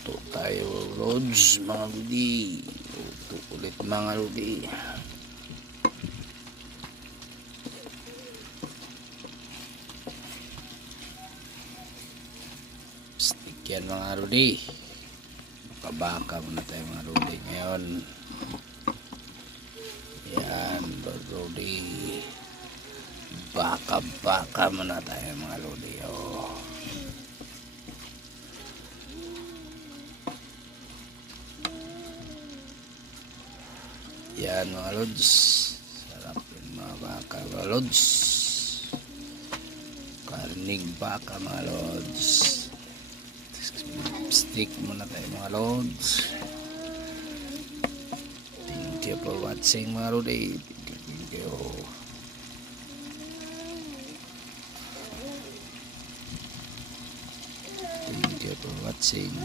Luto tayo, Lods, mga lodi. Luto ulit, mga lodi. Stick yan, mga lodi. Kabaka muna tayo, mga lodi, ngayon. Yan, lodi. Baka muna tayo, mga lodi. Oh. Yan, mga lods. Sarap yun, mga baka, mga lods. Karnig baka, mga lods. Stick muna tayo, mga lods. Thank you for watching, mga lodi. Thank you. Thank you for watching.